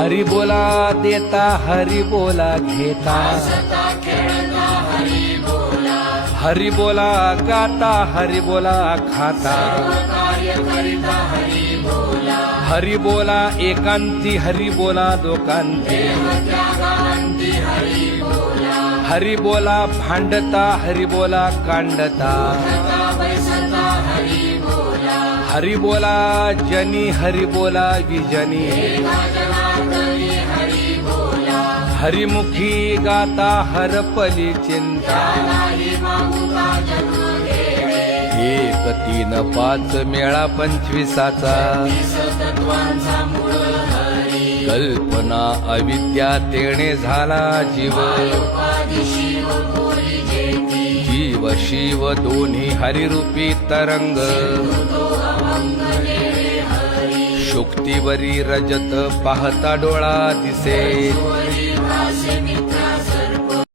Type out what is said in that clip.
हरी बोला देता हरी बोला घेता हरी बोला गाता हरी बोला खाता हरी बोला एकांती हरी बोला दोकांती हरी बोला भांडता हरी बोला कांडता हरी बोला जनी हरी बोला विजनी हरिमुखी गाता हरपली चिंता एक 3 5 मेळा 25चा कल्पना अविद्या तेणे झाला जीव जीव शिव दोन्ही हरिरूपी तरंग शुक्तीवरी रजत पाहता डोळा दिसे